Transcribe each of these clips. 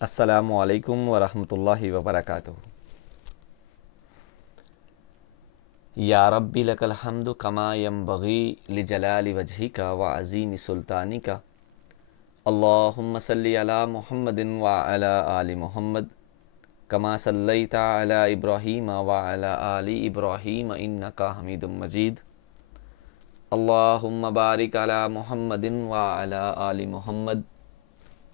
السلام علیکم ورحمۃ اللہ وبرکاتہ۔ یا ربی لک الحمد کما ینبغی لجلال وجہک وعظیم سلطانک، اللہم صلی علی محمد وعلی آل محمد کما صلیت علی ابراہیم وعلی آل ابراہیم انک حمید مجید، اللہم بارک علی محمد وعلی آل محمد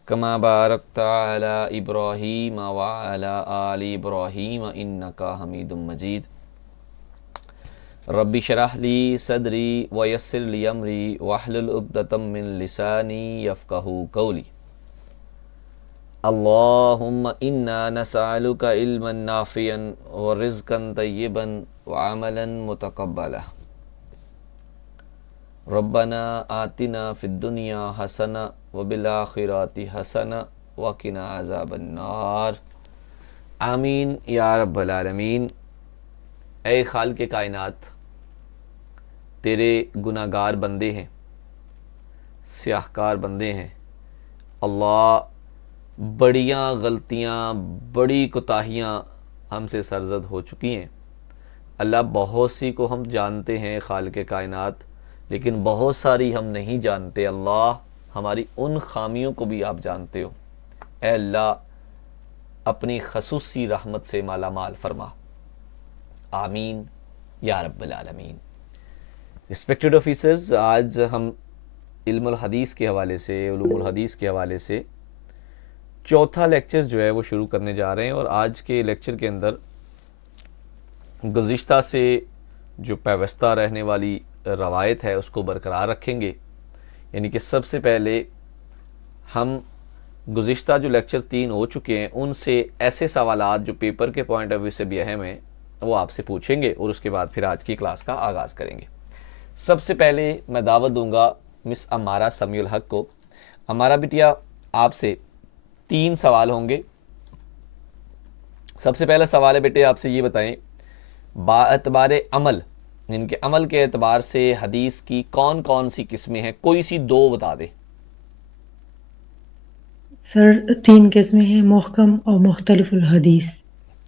کما بارکت علی ابراہیم وعلی آل ابراہیم انک حمید مجید۔ رب اشرح لی صدری ویسر لی امری واحلل عقدۃ من لسانی یفقہوا قولی۔ اللہم انا نسألک علما نافعا ورزقا طیبا وعملا متقبلا۔ ربنا آتنا فی الدنیا حسنہ وبالآخرۃ حسنہ وقنا عذاب النار، آمین یا رب العالمین۔ اے خالق کائنات، تیرے گناہ گار بندے ہیں، سیاہ کار بندے ہیں اللہ، بڑیاں غلطیاں، بڑی کوتاہیاں ہم سے سرزد ہو چکی ہیں اللہ۔ بہت سی کو ہم جانتے ہیں خالق کائنات، لیکن بہت ساری ہم نہیں جانتے اللہ، ہماری ان خامیوں کو بھی آپ جانتے ہو۔ اے اللہ، اپنی خصوصی رحمت سے مالا مال فرما، آمین یا رب العالمین۔ رسپیکٹڈ آفیسرز، آج ہم علم الحدیث کے حوالے سے، علوم الحدیث کے حوالے سے چوتھا لیکچر جو ہے وہ شروع کرنے جا رہے ہیں، اور آج کے لیکچر کے اندر گزشتہ سے جو پیوستہ رہنے والی روایت ہے اس کو برقرار رکھیں گے۔ یعنی کہ سب سے پہلے ہم گزشتہ جو لیکچر 3 ہو چکے ہیں ان سے ایسے سوالات جو پیپر کے پوائنٹ آف ویو سے بھی اہم ہیں وہ آپ سے پوچھیں گے، اور اس کے بعد پھر آج کی کلاس کا آغاز کریں گے۔ سب سے پہلے میں دعوت دوں گا مس امارہ سمیع الحق کو۔ امارہ بیٹیا، آپ سے 3 سوال ہوں گے۔ سب سے پہلا سوال ہے بیٹے، آپ سے یہ بتائیں، با اعتبار عمل، ان کے عمل کے اعتبار سے حدیث کی کون کون سی قسمیں ہیں؟ کوئی سی 2 بتا دے۔ سر 3 قسمیں ہیں، محکم اور مختلف الحدیث،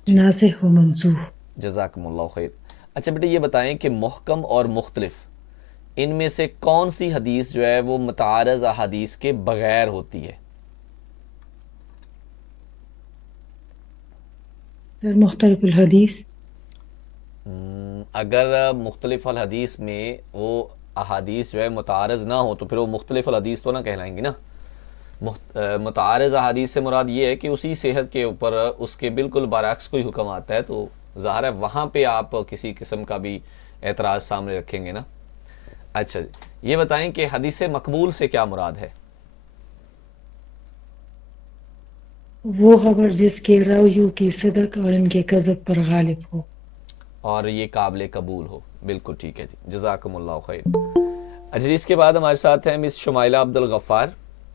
ناسخ و منسوخ۔ جزاکم اللہ خیر۔ اچھا بیٹے یہ بتائیں کہ محکم اور مختلف، ان میں سے کون سی حدیث جو ہے وہ متعارض احادیث کے بغیر ہوتی ہے؟ سر مختلف الحدیث۔ اگر مختلف الحدیث میں وہ احادیث جو ہے متعارض نہ ہو تو پھر وہ مختلف الحدیث تو نہ کہلائیں گی نا۔ متعارض احادیث سے مراد یہ ہے کہ اسی صحت کے اوپر اس کے بالکل برعکس کوئی حکم آتا ہے، تو ظاہر ہے وہاں پہ آپ کسی قسم کا بھی اعتراض سامنے رکھیں گے نا۔ اچھا یہ بتائیں کہ حدیث مقبول سے کیا مراد ہے؟ وہ خبر جس کے راویوں کی صدق اور ان کے کذب پر غالب ہو اور یہ قابل قبول ہو۔ بالکل ٹھیک ہے جی، جزاکم اللہ خیر۔ اچھا جی، اس کے بعد ہمارے ساتھ ہیں مس شمائلہ عبد الغفار۔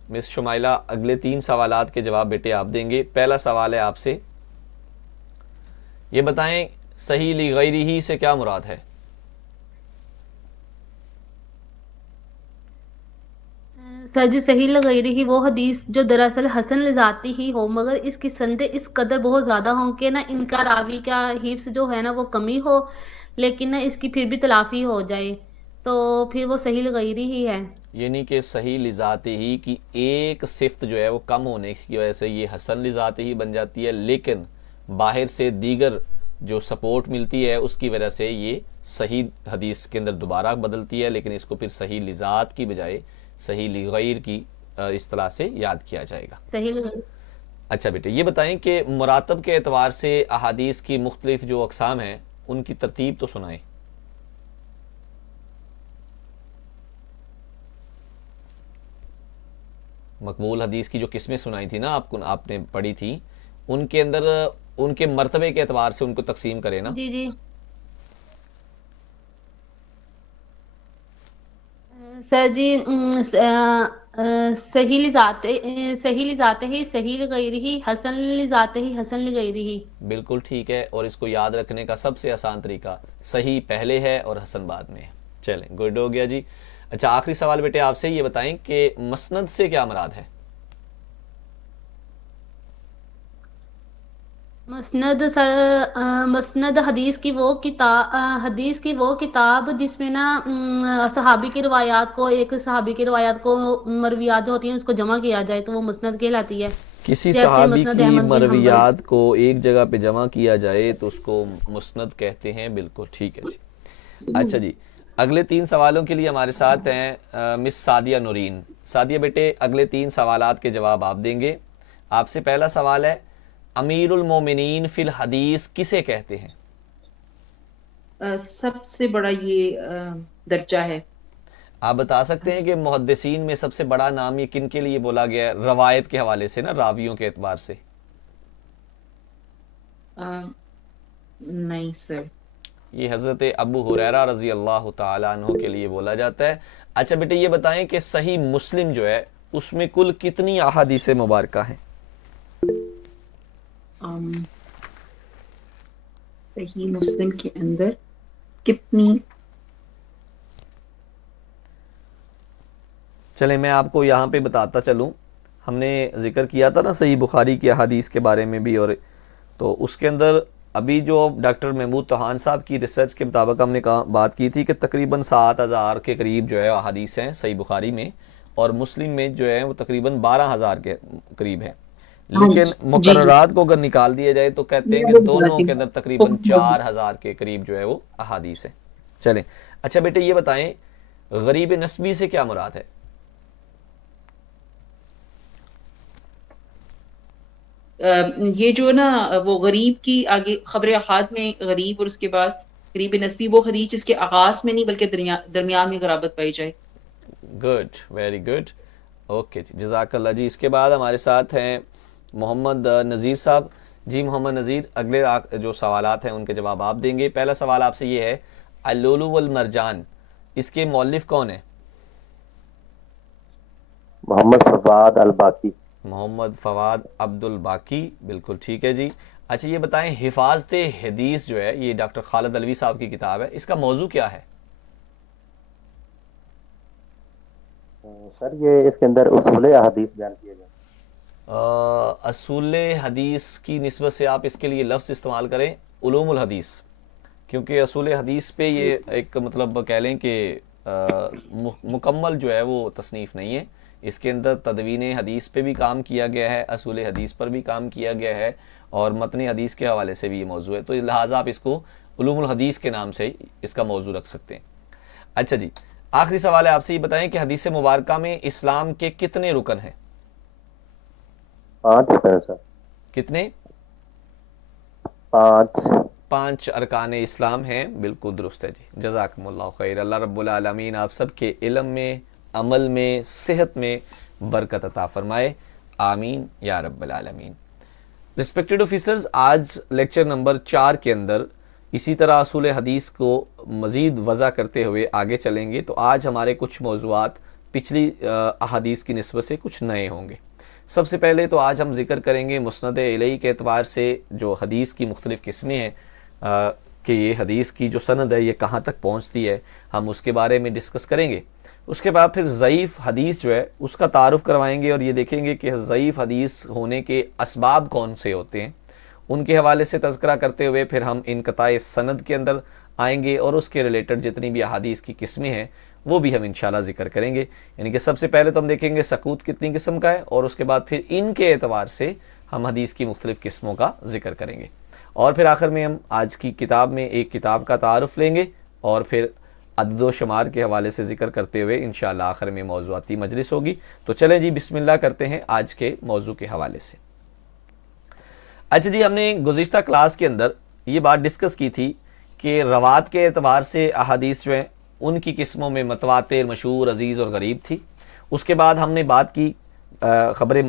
مس شمائلہ، اگلے 3 سوالات کے جواب بیٹے آپ دیں گے۔ پہلا سوال ہے آپ سے، یہ بتائیں صحیح لغیرہ سے کیا مراد ہے؟ سر جی، صحیح لغیر ہی وہ حدیث جو دراصل حسن لذاتی ہی ہو، مگر اس کی سندیں اس قدر بہت زیادہ ہوں کہ نہ ان کا راوی کا حفظ جو ہے نا وہ کمی ہو، لیکن نہ اس کی پھر بھی تلافی ہو جائے، تو پھر وہ صحیح لغیر ہی ہے۔ یعنی کہ صحیح لذات ہی کی ایک صفت جو ہے وہ کم ہونے کی وجہ سے یہ حسن لذات ہی بن جاتی ہے، لیکن باہر سے دیگر جو سپورٹ ملتی ہے اس کی وجہ سے یہ صحیح حدیث کے اندر دوبارہ بدلتی ہے، لیکن اس کو پھر صحیح لذات کی بجائے صحیح لغیر کی اصطلاح سے یاد کیا جائے گا۔ صحیح لغیر۔ اچھا بیٹے یہ بتائیں کہ مراتب کے اعتبار سے احادیث کی مختلف جو اقسام ہیں ان کی ترتیب تو سنائیں۔ مقبول حدیث کی جو قسمیں سنائی تھی نا آپ نے پڑھی تھی، ان کے اندر ان کے مرتبے کے اعتبار سے ان کو تقسیم کرے نا۔ جی جی سر جی، صحیح لذات ہی، صحیح لغیر ہی، حسن لذات ہی، حسن لغیر ہی۔ بالکل ٹھیک ہے، اور اس کو یاد رکھنے کا سب سے آسان طریقہ صحیح پہلے ہے اور حسن بعد میں ہے۔ چلیں گڈ ہو گیا جی۔ اچھا آخری سوال بیٹے آپ سے یہ بتائیں کہ مسند سے کیا مراد ہے؟ مسند حدیث کی وہ کتاب جس میں نا صحابی کی روایات کو مرویات جو ہوتی ہیں اس کو جمع کیا جائے تو وہ مسند کہلاتی ہے. کسی جیسے صحابی مسند کی احمد بن حنبل. مرویات کو ایک جگہ پہ جمع کیا جائے تو اس کو مسند کہتے ہیں. بالکل ٹھیک ہے جی. اچھا جی اگلے 3 سوالوں کے لیے ہمارے ساتھ ہیں مس سعدیہ نورین. سعدیہ بیٹے اگلے 3 سوالات کے جواب آپ دیں گے. آپ سے پہلا سوال ہے امیر المومنین فی الحدیث کسے کہتے ہیں؟ سب سے بڑا یہ درجہ ہے. آپ بتا سکتے ہیں کہ محدثین میں سب سے بڑا نام یہ کن کے لیے بولا گیا ہے روایت کے حوالے سے نا راویوں کے اعتبار سے؟ نہیں سر. یہ حضرت ابو ہریرہ رضی اللہ تعالیٰ عنہ کے لیے بولا جاتا ہے. اچھا بیٹے یہ بتائیں کہ صحیح مسلم جو ہے اس میں کل کتنی احادیث مبارکہ ہیں؟ صحیح مسلم کے اندر کتنی؟ چلیں میں آپ کو یہاں پہ بتاتا چلوں. ہم نے ذکر کیا تھا نا صحیح بخاری کی احادیث کے بارے میں بھی, اور تو اس کے اندر ابھی جو ڈاکٹر محمود توحان صاحب کی ریسرچ کے مطابق ہم نے بات کی تھی کہ تقریباً 7,000 کے قریب جو ہے احادیث ہیں صحیح بخاری میں, اور مسلم میں جو ہے وہ تقریباً 12,000 کے قریب ہیں. لیکن جی جی مقررات کو اگر نکال دیا جائے تو کہتے ہیں میں کہ وہ دونوں بتاتی کے ہوں. اندر تقریباً 4,000 کے قریب جو ہے وہ احادیث ہیں. چلیں اچھا بیٹے یہ بتائیں غریب نسبی سے کیا مراد ہے؟ یہ جو نا وہ غریب کی آگے خبر احاد میں غریب اور اس کے بعد غریب نسبی وہ حدیث جس کے آغاز میں نہیں بلکہ درمیان میں غرابت پائی جائے. Good very good. اوکے جی جزاک اللہ جی. اس کے بعد ہمارے ساتھ ہیں محمد نذیر صاحب. جی محمد نذیر اگلے جو سوالات ہیں ان کے جواب آپ دیں گے. پہلا سوال آپ سے یہ ہے اللؤلؤ والمرجان اس کے مؤلف کون ہیں؟ محمد فواد الباقی. محمد فواد عبد الباقی. بالکل ٹھیک ہے جی. اچھا یہ بتائیں حفاظت حدیث جو ہے یہ ڈاکٹر خالد علوی صاحب کی کتاب ہے, اس کا موضوع کیا ہے؟ سر یہ اس کے اندر اصول احادیث بیان کیے گئے. اصول حدیث کی نسبت سے آپ اس کے لیے لفظ استعمال کریں علوم الحدیث, کیونکہ اصول حدیث پہ یہ ایک مطلب کہہ لیں کہ مکمل جو ہے وہ تصنیف نہیں ہے. اس کے اندر تدوین حدیث پہ بھی کام کیا گیا ہے, اصول حدیث پر بھی کام کیا گیا ہے, اور متن حدیث کے حوالے سے بھی یہ موضوع ہے, تو لہٰذا آپ اس کو علوم الحدیث کے نام سے اس کا موضوع رکھ سکتے ہیں. اچھا جی آخری سوال ہے آپ سے یہ بتائیں کہ حدیث مبارکہ میں اسلام کے کتنے رکن ہیں؟ 5 ہے سر. کتنے؟ 5 ارکان اسلام ہیں. بالکل درست ہے جی. جزاکم اللہ خیر. اللہ رب العالمین آپ سب کے علم میں, عمل میں, صحت میں برکت عطا فرمائے. آمین یا رب العالمین. ریسپیکٹڈ آفیسرز آج لیکچر نمبر 4 کے اندر اسی طرح اصول حدیث کو مزید وضع کرتے ہوئے آگے چلیں گے. تو آج ہمارے کچھ موضوعات پچھلی احادیث کی نسبت سے کچھ نئے ہوں گے. سب سے پہلے تو آج ہم ذکر کریں گے مسند الیہ کے اعتبار سے جو حدیث کی مختلف قسمیں ہیں کہ یہ حدیث کی جو سند ہے یہ کہاں تک پہنچتی ہے, ہم اس کے بارے میں ڈسکس کریں گے. اس کے بعد پھر ضعیف حدیث جو ہے اس کا تعارف کروائیں گے, اور یہ دیکھیں گے کہ ضعیف حدیث ہونے کے اسباب کون سے ہوتے ہیں, ان کے حوالے سے تذکرہ کرتے ہوئے پھر ہم انقطاع سند کے اندر آئیں گے, اور اس کے ریلیٹڈ جتنی بھی احادیث کی قسمیں ہیں وہ بھی ہم انشاءاللہ ذکر کریں گے. یعنی کہ سب سے پہلے تو ہم دیکھیں گے سقوط کتنی قسم کا ہے, اور اس کے بعد پھر ان کے اعتبار سے ہم حدیث کی مختلف قسموں کا ذکر کریں گے, اور پھر آخر میں ہم آج کی کتاب میں ایک کتاب کا تعارف لیں گے, اور پھر عدد و شمار کے حوالے سے ذکر کرتے ہوئے انشاءاللہ آخر میں موضوعاتی مجلس ہوگی. تو چلیں جی بسم اللہ کرتے ہیں آج کے موضوع کے حوالے سے. اچھا جی ہم نے گزشتہ کلاس کے اندر یہ بات ڈسکس کی تھی کہ روات کے اعتبار سے احادیث جو ہیں ان کی قسموں میں متواتر, مشہور, عزیز اور غریب تھی. اس کے بعد ہم نے بات کی خبر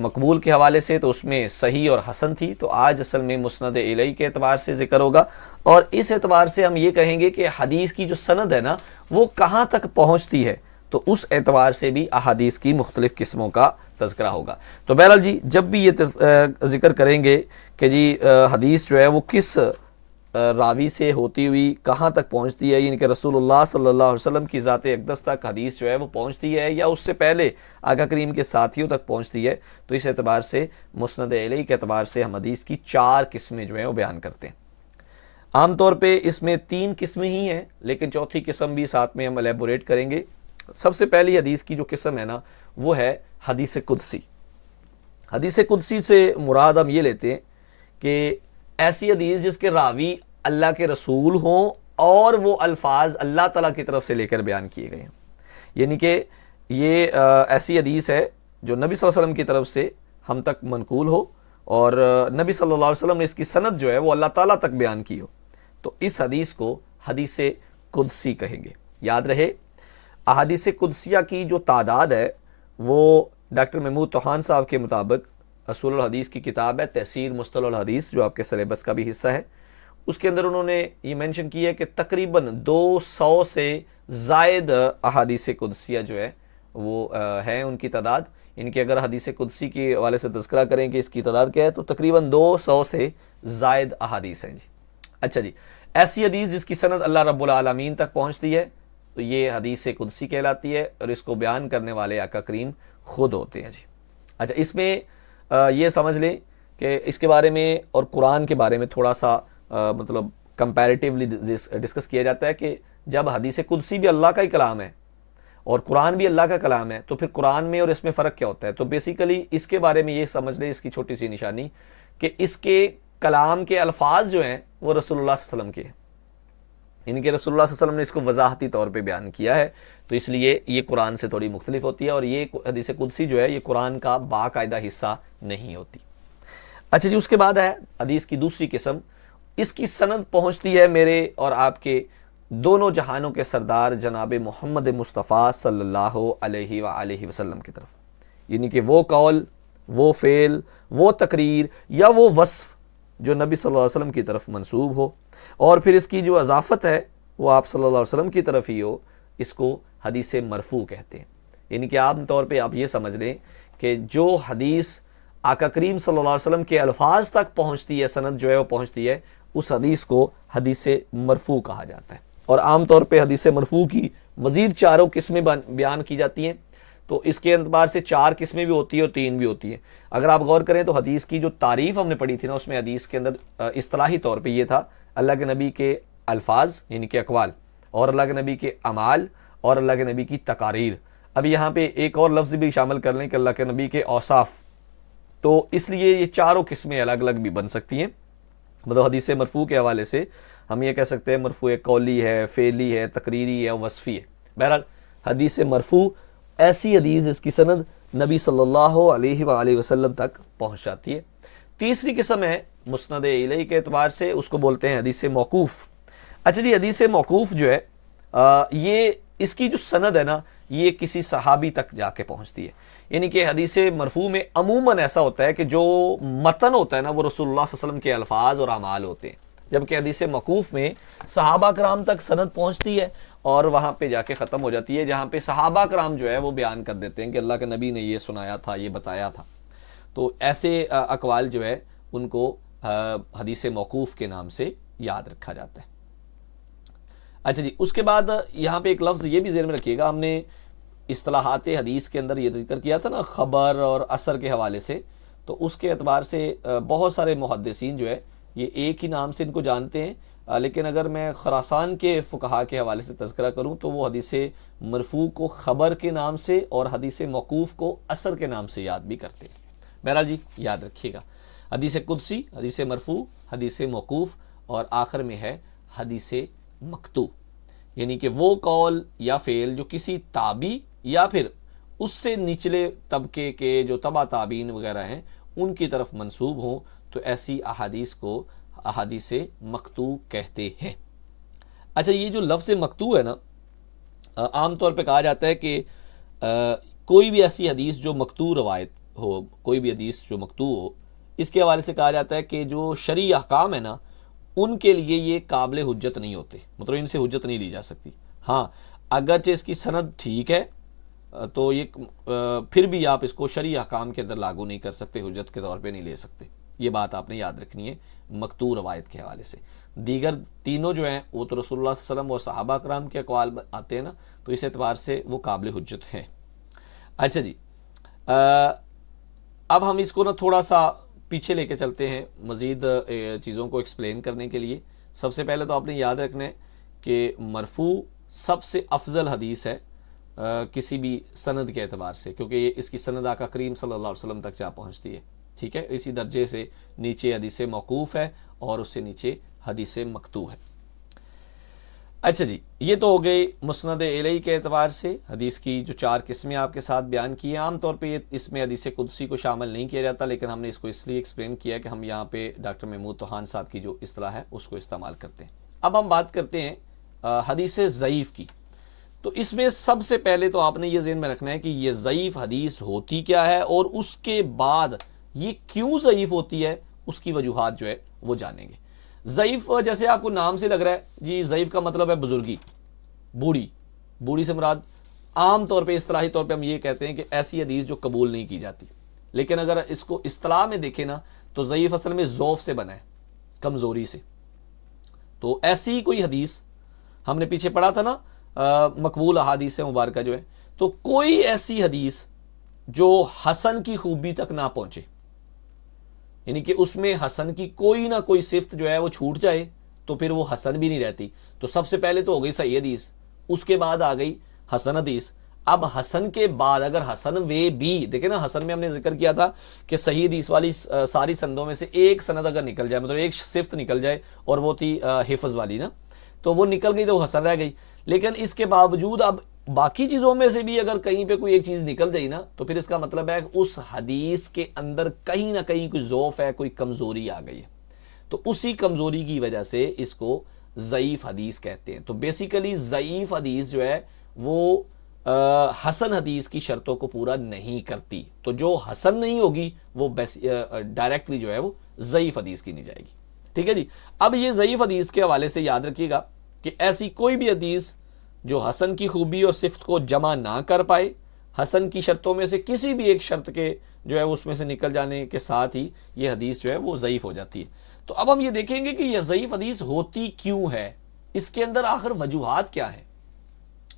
مقبول کے حوالے سے, تو اس میں صحیح اور حسن تھی. تو آج اصل میں مسند الیہ کے اعتبار سے ذکر ہوگا, اور اس اعتبار سے ہم یہ کہیں گے کہ حدیث کی جو سند ہے نا وہ کہاں تک پہنچتی ہے, تو اس اعتبار سے بھی احادیث کی مختلف قسموں کا تذکرہ ہوگا. تو بہرحال جی جب بھی یہ ذکر کریں گے کہ جی حدیث جو ہے وہ کس راوی سے ہوتی ہوئی کہاں تک پہنچتی ہے، یعنی کہ رسول اللہ صلی اللہ علیہ وسلم کی ذات اقدس تک حدیث جو ہے وہ پہنچتی ہے یا اس سے پہلے آقا کریم کے ساتھیوں تک پہنچتی ہے، تو اس اعتبار سے مسند علیہ کے اعتبار سے ہم حدیث کی 4 قسمیں جو ہیں وہ بیان کرتے ہیں۔ عام طور پہ اس میں 3 قسمیں ہی ہیں، لیکن چوتھی قسم بھی ساتھ میں ہم الیبوریٹ کریں گے۔ سب سے پہلی حدیث کی جو قسم ہے نا وہ ہے حدیث قدسی۔ حدیث قدسی سے مراد ہم یہ لیتے ہیں کہ ایسی حدیث جس کے راوی اللہ کے رسول ہوں اور وہ الفاظ اللہ تعالیٰ کی طرف سے لے کر بیان کیے گئے ہیں، یعنی کہ یہ ایسی حدیث ہے جو نبی صلی اللہ علیہ وسلم کی طرف سے ہم تک منقول ہو اور نبی صلی اللہ علیہ وسلم نے اس کی سند جو ہے وہ اللہ تعالیٰ تک بیان کی ہو، تو اس حدیث کو حدیث قدسی کہیں گے۔ یاد رہے احادیث قدسیہ کی جو تعداد ہے وہ ڈاکٹر محمود توخان صاحب کے مطابق اصول الحدیث کی کتاب ہے تفسیر مصطلح الحدیث جو آپ کے سلیبس کا بھی حصہ ہے، اس کے اندر انہوں نے یہ مینشن کی ہے کہ تقریباً 200 سے زائد احادیث قدسیہ جو ہے وہ ہیں ان کی تعداد، یعنی کہ اگر حدیث قدسی کے حوالے سے تذکرہ کریں کہ اس کی تعداد کیا ہے تو تقریباً 200 سے زائد احادیث ہیں جی۔ اچھا جی، ایسی حدیث جس کی سند اللہ رب العالمین تک پہنچتی ہے تو یہ حدیث قدسی کہلاتی ہے اور اس کو بیان کرنے والے آقا کریم خود ہوتے ہیں جی۔ اچھا، اس میں یہ سمجھ لیں کہ اس کے بارے میں اور قرآن کے بارے میں تھوڑا سا مطلب کمپیریٹیولی ڈسکس کیا جاتا ہے کہ جب حدیث قدسی بھی اللہ کا ہی کلام ہے اور قرآن بھی اللہ کا کلام ہے تو پھر قرآن میں اور اس میں فرق کیا ہوتا ہے، تو بیسیکلی اس کے بارے میں یہ سمجھ لیں، اس کی چھوٹی سی نشانی کہ اس کے کلام کے الفاظ جو ہیں وہ رسول اللہ صلی اللہ علیہ وسلم کے ہیں، یعنی کہ رسول اللہ صلی اللہ علیہ وسلم نے اس کو وضاحتی طور پہ بیان کیا ہے، تو اس لیے یہ قرآن سے تھوڑی مختلف ہوتی ہے اور یہ حدیث قدسی جو ہے یہ قرآن کا باقاعدہ حصہ نہیں ہوتی۔ اچھا جی، اس کے بعد ہے حدیث کی دوسری قسم، اس کی سند پہنچتی ہے میرے اور آپ کے دونوں جہانوں کے سردار جناب محمد مصطفیٰ صلی اللہ علیہ وآلہ وسلم کی طرف، یعنی کہ وہ قول، وہ فعل، وہ تقریر یا وہ وصف جو نبی صلی اللہ علیہ وسلم کی طرف منسوب ہو اور پھر اس کی جو اضافت ہے وہ آپ صلی اللہ علیہ وسلم کی طرف ہی ہو، اس کو حدیث مرفوع کہتے ہیں۔ یعنی کہ عام طور پہ آپ یہ سمجھ لیں کہ جو حدیث آقا کریم صلی اللہ علیہ وسلم کے الفاظ تک پہنچتی ہے، سند جو ہے وہ پہنچتی ہے، اس حدیث کو حدیث مرفوع کہا جاتا ہے۔ اور عام طور پہ حدیث مرفوع کی مزید 4 قسمیں بیان کی جاتی ہیں، تو اس کے اعتبار سے 4 قسمیں بھی ہوتی ہیں اور 3 بھی ہوتی ہیں۔ اگر آپ غور کریں تو حدیث کی جو تعریف ہم نے پڑھی تھی نا، اس میں حدیث کے اندر اصطلاحی طور پہ یہ تھا اللہ کے نبی کے الفاظ یعنی کہ اقوال، اور اللہ کے نبی کے اعمال، اور اللہ کے نبی کی تقاریر۔ اب یہاں پہ ایک اور لفظ بھی شامل کر لیں کہ اللہ کے نبی کے اوصاف، تو اس لیے یہ 4 قسمیں الگ الگ بھی بن سکتی ہیں۔ مطلب حدیث مرفوع کے حوالے سے ہم یہ کہہ سکتے ہیں مرفوع قولی ہے، فعلی ہے، تقریری ہے، وصفی ہے۔ بہرحال حدیث مرفوع ایسی حدیث جس کی سند نبی صلی اللہ علیہ وآلہ وسلم تک پہنچ جاتی ہے۔ تیسری قسم ہے مسند الیہ کے اعتبار سے، اس کو بولتے ہیں حدیث موقوف۔ اچھا جی، حدیث موقوف جو ہے یہ اس کی جو سند ہے نا یہ کسی صحابی تک جا کے پہنچتی ہے، یعنی کہ حدیث مرفوع میں عموماً ایسا ہوتا ہے کہ جو متن ہوتا ہے نا وہ رسول اللہ صلی اللہ علیہ وسلم کے الفاظ اور اعمال ہوتے ہیں، جبکہ حدیث موقوف میں صحابہ کرام تک سند پہنچتی ہے اور وہاں پہ جا کے ختم ہو جاتی ہے، جہاں پہ صحابہ کرام جو ہے وہ بیان کر دیتے ہیں کہ اللہ کے نبی نے یہ سنایا تھا، یہ بتایا تھا، تو ایسے اقوال جو ہے ان کو حدیث موقوف کے نام سے یاد رکھا جاتا ہے۔ اچھا جی، اس کے بعد یہاں پہ ایک لفظ یہ بھی ذہن میں رکھیے گا، ہم نے اصطلاحات حدیث کے اندر یہ ذکر کیا تھا نا خبر اور اثر کے حوالے سے، تو اس کے اعتبار سے بہت سارے محدثین جو ہے یہ ایک ہی نام سے ان کو جانتے ہیں، لیکن اگر میں خراسان کے فقہا کے حوالے سے تذکرہ کروں تو وہ حدیث مرفوع کو خبر کے نام سے اور حدیث موقوف کو اثر کے نام سے یاد بھی کرتے ہیں۔ بہرحال جی یاد رکھیے گا، حدیث قدسی، حدیث مرفوع، حدیث موقوف، اور آخر میں ہے حدیث مقطوع، یعنی کہ وہ قول یا فعل جو کسی تابعی یا پھر اس سے نچلے طبقے کے جو تبع تابعین وغیرہ ہیں ان کی طرف منسوب ہوں، تو ایسی احادیث کو احادیث مقطوع کہتے ہیں۔ اچھا، یہ جو لفظ مقطوع ہے نا، عام طور پہ کہا جاتا ہے کہ کوئی بھی ایسی حدیث جو مقطوع روایت ہو، کوئی بھی حدیث جو مقطوع ہو، اس کے حوالے سے کہا جاتا ہے کہ جو شرعی احکام ہے نا ان کے لیے یہ قابل حجت نہیں ہوتے، مطلب ان سے حجت نہیں لی جا سکتی۔ ہاں اگرچہ اس کی سند ٹھیک ہے تو یہ پھر بھی آپ اس کو شرعی احکام کے اندر لاگو نہیں کر سکتے، حجت کے طور پہ نہیں لے سکتے۔ یہ بات آپ نے یاد رکھنی ہے مقطوع روایت کے حوالے سے. دیگر تینوں جو ہیں وہ تو رسول اللہ صلی اللہ علیہ وسلم اور صحابہ کرام کے اقوال آتے ہیں نا, تو اس اعتبار سے وہ قابل حجت ہیں. اچھا جی, اب ہم اس کو نا تھوڑا سا پیچھے لے کے چلتے ہیں مزید چیزوں کو ایکسپلین کرنے کے لیے. سب سے پہلے تو آپ نے یاد رکھنا ہے کہ مرفوع سب سے افضل حدیث ہے کسی بھی سند کے اعتبار سے, کیونکہ یہ اس کی سند آقا کریم صلی اللہ علیہ وسلم تک جا پہنچتی ہے. ٹھیک ہے, اسی درجے سے نیچے حدیث موقوف ہے اور اس سے نیچے حدیث مقطوع ہے. اچھا جی, یہ تو ہو گئی مسند الیہ کے اعتبار سے. حدیث کی جو 4 قسمیں آپ کے ساتھ بیان کی ہیں, عام طور پہ اس میں حدیث قدسی کو شامل نہیں کیا جاتا, لیکن ہم نے اس کو اس لیے ایکسپلین کیا کہ ہم یہاں پہ ڈاکٹر محمود توحان صاحب کی جو اصطلاح ہے اس کو استعمال کرتے ہیں. اب ہم بات کرتے ہیں حدیث ضعیف کی. تو اس میں سب سے پہلے تو آپ نے یہ ذہن میں رکھنا ہے کہ یہ ضعیف حدیث ہوتی کیا ہے, اور اس کے بعد یہ کیوں ضعیف ہوتی ہے, اس کی وجوہات جو ہے وہ جانیں گے. ضعیف جیسے آپ کو نام سے لگ رہا ہے جی, ضعیف کا مطلب ہے بزرگی, بوڑھی سے مراد عام طور پہ اصطلاحی طور پہ ہم یہ کہتے ہیں کہ ایسی حدیث جو قبول نہیں کی جاتی. لیکن اگر اس کو اصطلاح میں دیکھیں نا تو ضعیف اصل میں ضعف سے بنا ہے, کمزوری سے. تو ایسی کوئی حدیث ہم نے پیچھے پڑھا تھا نا مقبول احادیث مبارکہ جو ہے, تو کوئی ایسی حدیث جو حسن کی خوبی تک نہ پہنچے, یعنی کہ اس میں حسن کی کوئی نہ کوئی صفت جو ہے وہ چھوٹ جائے تو پھر وہ حسن بھی نہیں رہتی. تو سب سے پہلے تو ہو گئی صحیح حدیث, اس کے بعد آ گئی حسن حدیث. اب حسن کے بعد اگر حسن وے بھی دیکھیں نا, حسن میں ہم نے ذکر کیا تھا کہ صحیح حدیث والی ساری سندوں میں سے ایک سند اگر نکل جائے, مطلب ایک صفت نکل جائے, اور وہ تھی حفظ والی نا, تو وہ نکل گئی تو وہ حسن رہ گئی. لیکن اس کے باوجود اب باقی چیزوں میں سے بھی اگر کہیں پہ کوئی ایک چیز نکل جائے نا, تو پھر اس کا مطلب ہے اس حدیث کے اندر کہیں نہ کہیں کوئی ضعف ہے, کوئی کمزوری آ گئی ہے. تو اسی کمزوری کی وجہ سے اس کو ضعیف حدیث کہتے ہیں. تو بیسیکلی ضعیف حدیث جو ہے وہ حسن حدیث کی شرطوں کو پورا نہیں کرتی. تو جو حسن نہیں ہوگی وہ ڈائریکٹلی جو ہے وہ ضعیف حدیث کی نہیں جائے گی. ٹھیک ہے جی. اب یہ ضعیف حدیث کے حوالے سے یاد رکھیے گا کہ ایسی کوئی بھی حدیث جو حسن کی خوبی اور صفت کو جمع نہ کر پائے, حسن کی شرطوں میں سے کسی بھی ایک شرط کے جو ہے اس میں سے نکل جانے کے ساتھ ہی یہ حدیث جو ہے وہ ضعیف ہو جاتی ہے. تو اب ہم یہ دیکھیں گے کہ یہ ضعیف حدیث ہوتی کیوں ہے, اس کے اندر آخر وجوہات کیا ہے.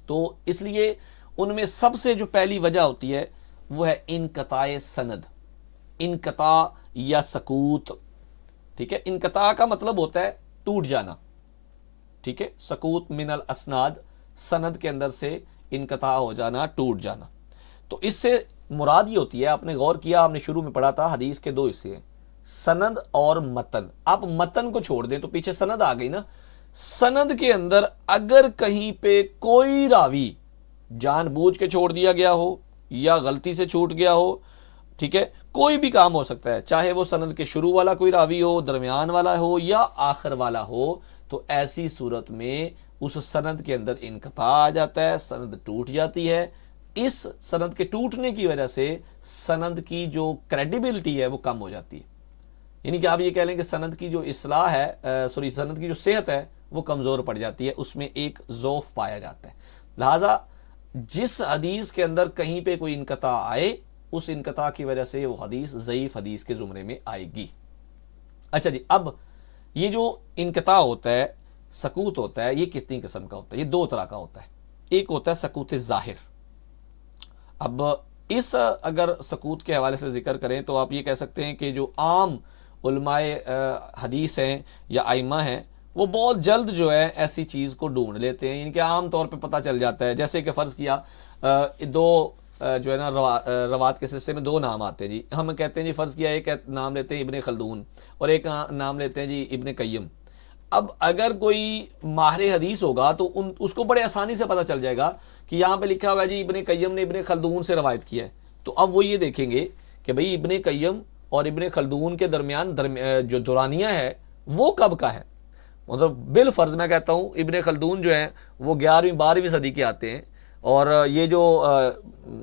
تو اس لیے ان میں سب سے جو پہلی وجہ ہوتی ہے وہ ہے انقطاع سند, انقطاع یا سکوت. ٹھیک ہے, انقطاع کا مطلب ہوتا ہے ٹوٹ جانا. ٹھیک ہے, سکوت من الاسناد, سند کے اندر سے انقطاع ہو جانا, ٹوٹ جانا. تو اس سے مراد یہ ہوتی ہے, آپ نے غور کیا, آپ نے شروع میں پڑھا تھا حدیث کے 2 حصے ہیں, سند اور متن. آپ متن کو چھوڑ دیں تو پیچھے سند آ گئی نا. سند کے اندر اگر کہیں پہ کوئی راوی جان بوجھ کے چھوڑ دیا گیا ہو یا غلطی سے چھوٹ گیا ہو, ٹھیک ہے, کوئی بھی کام ہو سکتا ہے, چاہے وہ سند کے شروع والا کوئی راوی ہو, درمیان والا ہو یا آخر والا ہو, تو ایسی صورت میں اس سند کے اندر انقطاع آ جاتا ہے, سند ٹوٹ جاتی ہے. اس سند کے ٹوٹنے کی وجہ سے سند کی جو کریڈیبلٹی ہے وہ کم ہو جاتی ہے. یعنی کہ آپ یہ کہہ لیں کہ سند کی جو اصلاح ہے, سند کی جو صحت ہے وہ کمزور پڑ جاتی ہے, اس میں ایک ضعف پایا جاتا ہے. لہٰذا جس حدیث کے اندر کہیں پہ کوئی انقطاع آئے, اس انقطاع کی وجہ سے وہ حدیث ضعیف حدیث کے زمرے میں آئے گی. اچھا جی, اب یہ جو انقطاع ہوتا ہے, سکوت ہوتا ہے, یہ کتنی قسم کا ہوتا ہے؟ یہ 2 طرح کا ہوتا ہے. ایک ہوتا ہے سکوت ظاہر. اب اس اگر سکوت کے حوالے سے ذکر کریں تو آپ یہ کہہ سکتے ہیں کہ جو عام علماء حدیث ہیں یا ائمہ ہیں وہ بہت جلد جو ہے ایسی چیز کو ڈھونڈ لیتے ہیں, ان کے عام طور پہ پتہ چل جاتا ہے. جیسے کہ فرض کیا 2 جو ہے نا روات کے سلسلے میں 2 نام آتے ہیں جی. ہم کہتے ہیں جی, فرض کیا ایک نام لیتے ہیں ابن خلدون اور ایک نام لیتے ہیں جی ابن قیم. اب اگر کوئی ماہر حدیث ہوگا تو اس کو بڑے آسانی سے پتہ چل جائے گا کہ یہاں پہ لکھا ہوا ہے جی ابن قیم نے ابن خلدون سے روایت کیا ہے. تو اب وہ یہ دیکھیں گے کہ بھئی ابن قیم اور ابن خلدون کے درمیان جو دورانیہ ہے وہ کب کا ہے. مطلب بالفرض میں کہتا ہوں ابن خلدون جو ہیں وہ 11ویں 12ویں صدی کے آتے ہیں, اور یہ جو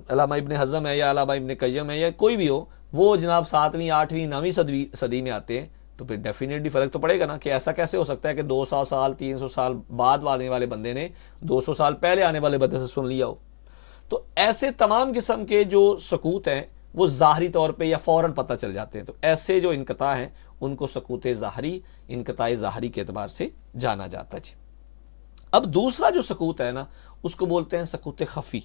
علامہ ابن حزم ہے یا علامہ ابن قیم ہے یا کوئی بھی ہو, وہ جناب 7ویں 8ویں 9ویں صدی میں آتے ہیں. تو پھر ڈیفینیٹلی فرق تو پڑے گا نا, کہ ایسا کیسے ہو سکتا ہے کہ 200 سال 300 سال بعد آنے والے بندے نے 200 سال پہلے آنے والے بندے سے سن لیا ہو. تو ایسے تمام قسم کے جو سکوت ہیں وہ ظاہری طور پہ یا فوراً پتہ چل جاتے ہیں. تو ایسے جو انقطاع ہیں ان کو سقوط ظاہری، انقطاع ظاہری کے اعتبار سے جانا جاتا ہے جی. اب دوسرا جو سقوط ہے نا اس کو بولتے ہیں سقوط خفی.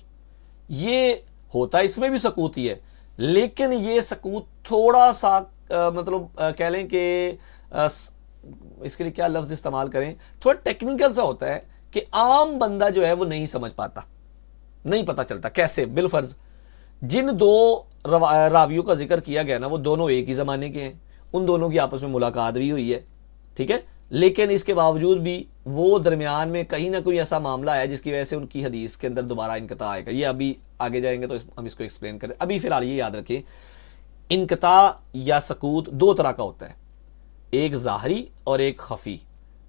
یہ ہوتا ہے اس میں بھی سقوط ہی ہے، لیکن یہ سقوط تھوڑا سا مطلب کہہ لیں کہ اس کے لیے کیا لفظ استعمال کریں، تھوڑا ٹیکنیکل سا ہوتا ہے کہ عام بندہ جو ہے وہ نہیں سمجھ پاتا، نہیں پتا چلتا کیسے. بالفرض جن دو راویوں کا ذکر کیا گیا نا وہ دونوں ایک ہی زمانے کے ہیں، ان دونوں کی آپس میں ملاقات بھی ہوئی ہے، ٹھیک ہے، لیکن اس کے باوجود بھی وہ درمیان میں کہیں نہ کوئی ایسا معاملہ ہے جس کی وجہ سے ان کی حدیث کے اندر دوبارہ انقطاع آئے گا. یہ ابھی آگے جائیں گے تو ہم اس کو ایکسپلین کریں. ابھی فی الحال یہ یاد رکھیں انقطاع یا سقوط دو طرح کا ہوتا ہے، ایک ظاہری اور ایک خفی.